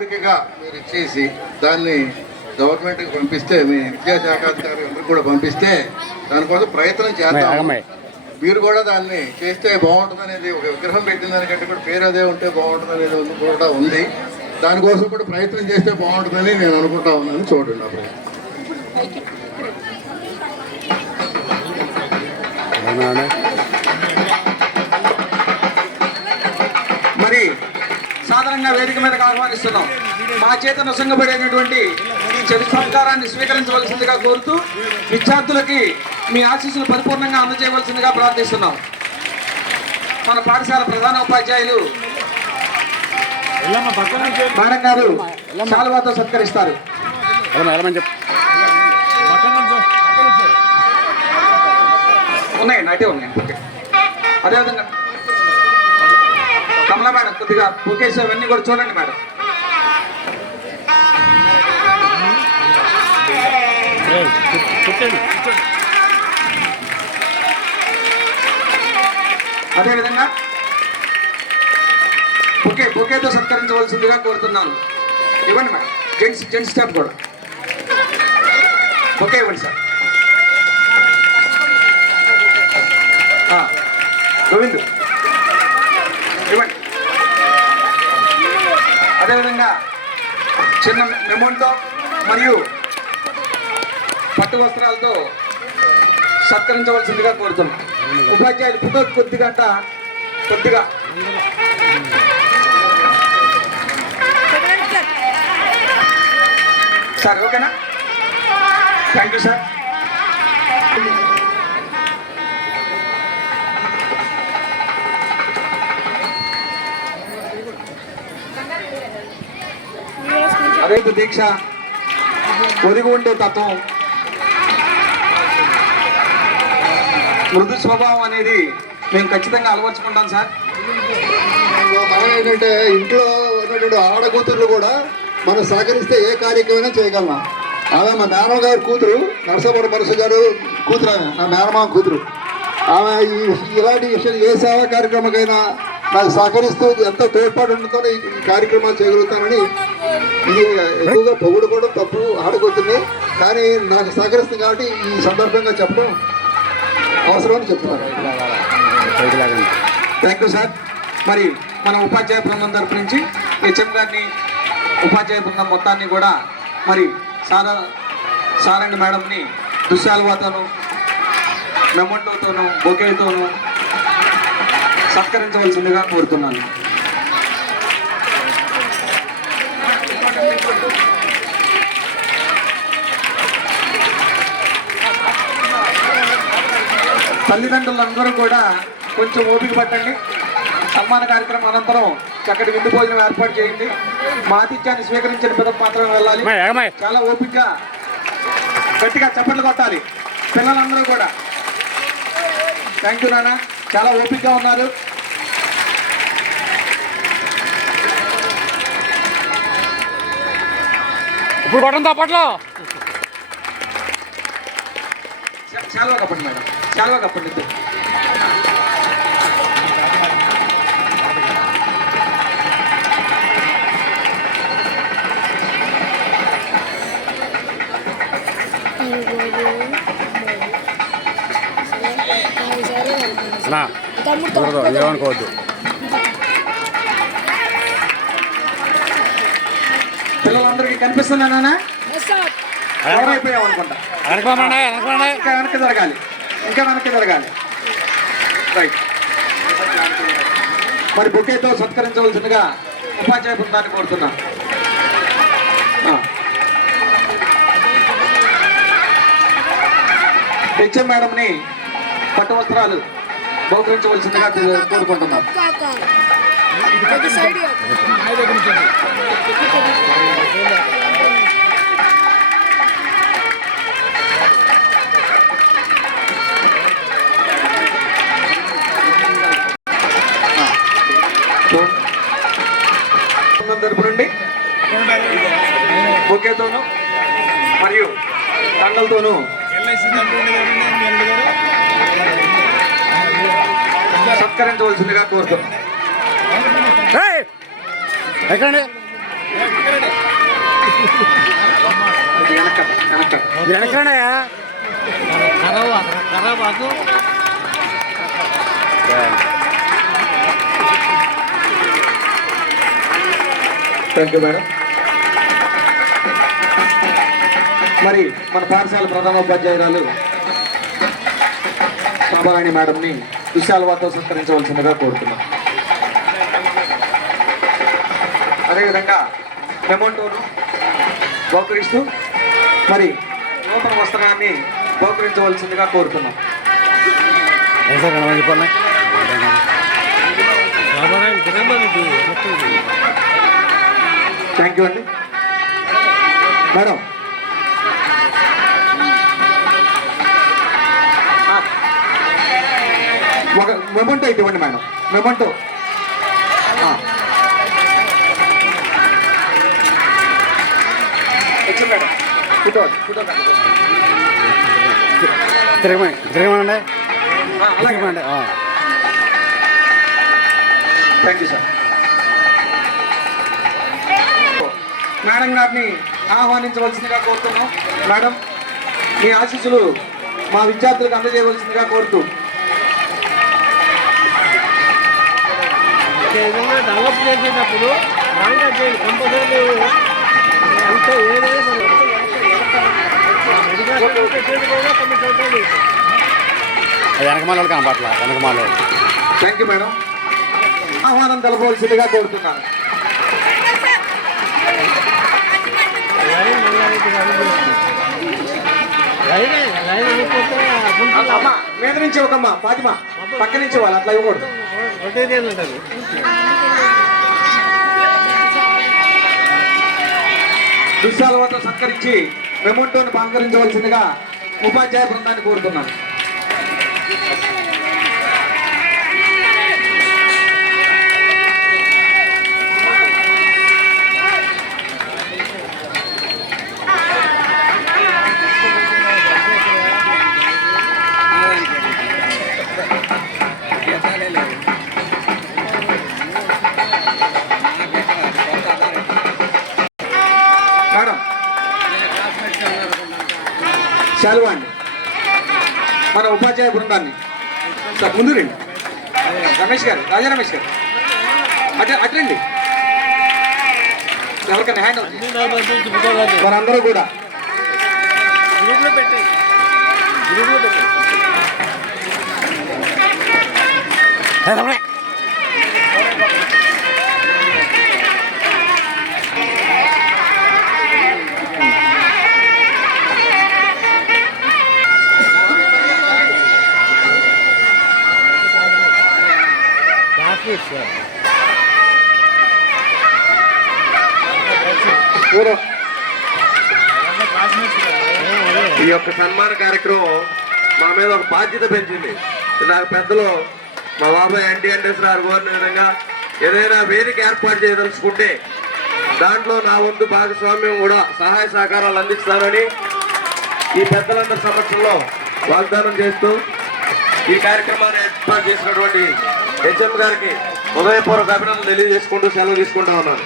మీరు ఇచ్చేసి దాన్ని గవర్నమెంట్కి పంపిస్తే మీ విద్యాశాఖ అధికారులు అందరూ కూడా పంపిస్తే దానికోసం ప్రయత్నం చేద్దాం. మీరు కూడా దాన్ని చేస్తే బాగుంటుంది అనేది, ఒక విగ్రహం పెట్టిన దానికంటే కూడా పేరు అదే ఉంటే బాగుంటుంది అనేది కూడా ఉంది. దానికోసం కూడా ప్రయత్నం చేస్తే బాగుంటుందని నేను అనుకుంటా ఉన్నాను. చూడండి అప్పుడు మరి సాధారణంగా వేదిక మీదకి ఆహ్వానిస్తున్నాం. మా చేత నొసంగబడేటటువంటి ఈ చెడు సంస్కారాన్ని స్వీకరించవలసిందిగా కోరుతూ విద్యార్థులకి మీ ఆశీస్సులు పరిపూర్ణంగా అందజేయవలసిందిగా ప్రార్థిస్తున్నాం. మన పాఠశాల ప్రధాన ఉపాధ్యాయులు మేడం గారు శాలువాతో సత్కరిస్తారు. ఉన్నాయండి, అయితే ఉన్నాయి. అదేవిధంగా కమలా మేడం కొద్దిగా బుకేస్ అవన్నీ కూడా చూడండి మేడం. అదేవిధంగా బుకేతో సత్కరించవలసిందిగా కోరుతున్నాను. ఇవ్వండి మేడం. జెంట్స్ స్టాఫ్ కూడా బుకే ఇవ్వండి సార్. గోవింద్ ఇవ్వండి. అదేవిధంగా చిన్న మెమోంతో మరియు పట్టు వస్త్రాలతో సత్కరించవలసిందిగా కోరుతున్నాం. ఉపాధ్యాయులు ఫోటో కొద్దిగా సార్. ఓకేనా? Thank you sir. అదైతే దీక్ష, ఒదిగి ఉండే తత్వం, మృదు స్వభావం అనేది మేము ఖచ్చితంగా అలవర్చుకుంటాం సార్. మనం ఏంటంటే ఇంట్లో ఉన్నటువంటి ఆడకూతుర్లు కూడా మనం సహకరిస్తే ఏ కార్యక్రమం చేయగలం. ఆమె మా మేనమ్మ గారి కూతురు, నరసపూడి మనసు గారు కూతురు, ఆమె నా మేనమామ కూతురు. ఆమె ఇలాంటి విషయం ఏ సేవా కార్యక్రమకైనా నాకు సహకరిస్తూ ఎంతో తోడ్పాటు ఉండటంతో ఈ కార్యక్రమాలు చేయగలుగుతానని. ఇది ఎక్కువగా పొగుడు కూడా తప్పు ఆడకూతుర్ని, కానీ నాకు సహకరిస్తుంది కాబట్టి ఈ సందర్భంగా చెప్పడం అవసరమని చెప్తున్నారు. Thank you sir. మరి మన ఉపాధ్యాయ బృందం తరపు నుంచి హెచ్ఎం గారిని, ఉపాధ్యాయ బృందం మొత్తాన్ని కూడా మరి సారండి మేడంని దుశ్శాలువాతోను, మెమోంటోతోను, బొకేతోను సత్కరించవలసిందిగా కోరుతున్నాను. తల్లిదండ్రులందరూ కూడా కొంచెం ఓపిక పట్టండి. సన్మాన కార్యక్రమం అనంతరం చక్కటి విందు భోజనం ఏర్పాటు చేయండి. మా ఆతిథ్యాన్ని స్వీకరించిన పిల్లలు మాత్రమే వెళ్ళాలి. చాలా ఓపికగా గట్టిగా చప్పట్లు కొట్టాలి పిల్లలందరూ కూడా. థ్యాంక్ యూ నాన్న, చాలా ఓపికగా ఉన్నారు. ఇప్పుడు కొట్టండి అప్పట్లో. చాలా కప్పండి మేడం, చాలా కప్పండి. ఏమనుకోవద్దు. పిల్లలందరికీ కనిపిస్తున్నానా? ఎవరైపోయాం అనుకుంటా. ఇంకా వెనక్కి జరగాలి. రైట్. మరి బొకేతో సత్కరించవలసిందిగా ఉపాధ్యాయ బృందాన్ని కోరుతున్నాం. హెచ్ఎం మేడంని పట్టు వస్త్రాలు బహుకరించవలసిందిగా కోరుకుంటున్నాం. తరపు నుండి బొకేతోను మరియు దండలతోనూ సత్కరించవలసిందిగా కోరుతున్నాం. ఎక్కడండి వెనకనయా థ్యాంక్ యూ మేడం. మరి మన పాఠశాల ప్రధానోపాధ్యాయురాలు శోభారాణి మేడంని విశాలవాతో సత్కరించవలసిందిగా కోరుతున్నాం. అదేవిధంగా మెమోంటోను బహుకరిస్తూ మరి నూతన వస్త్రాన్ని బహుకరించవలసిందిగా కోరుతున్నాం. చెప్పండి. థ్యాంక్ యూ అండి. మేడం ఒక మెమోంటో ఇవ్వండి madam. Memento madam. Photo photo తిరగమండి. అలాగే థ్యాంక్ యూ సార్. మేడం గారిని ఆహ్వానించవలసిందిగా కోరుతున్నాం. మేడం మీ ఆశీస్సులు మా విద్యార్థులకు అందజేయవలసిందిగా కోరుతూ డెవలప్ చేసేటప్పుడు కంపల్సరీ అంతే ఏదైనా వెనకమాల కనపట్ల వెనకమాల. Thank you madam. ఆహ్వానం తెలపవలసిందిగా కోరుతున్నాను. అమ్మా మీద నుంచి ఒకమ్మా ఫాతిమా పక్క నుంచి వాళ్ళు అట్లా ఇవ్వకూడదు. విశాలవతో సత్కరించి మెమోంటోను బహుకరించవలసిందిగా ఉపాధ్యాయ బృందాన్ని కోరుతున్నాను. మేడం శాలువా అండి మన ఉపాధ్యాయ బృందాన్ని సార్ ముందు రండి. రమేష్ గారు రాజా రమేష్ గారు అటండి. ఎవరికైనా హ్యాండ్ అవుతుంది మనందరూ కూడా ఈ యొక్క సన్మాన కార్యక్రమం మా మీద ఒక బాధ్యత పెంచింది. నాకు పెద్దలు మా బాబాయ్ ఎన్టీఎన్ఎస్ గారు కోరిన విధంగా ఏదైనా వేదిక ఏర్పాటు చేయదలుచుకుంటే దాంట్లో నా వంతు భాగస్వామ్యం కూడా సహాయ సహకారాలు అందిస్తానని ఈ పెద్దలందరి సమక్షంలో వాగ్దానం చేస్తూ ఈ కార్యక్రమాన్ని ఏర్పాటు చేసినటువంటి హెచ్ఎం గారికి హృదయపూర్వక అభినందనలు తెలియజేసుకుంటూ సెలవు తీసుకుంటా ఉన్నాను.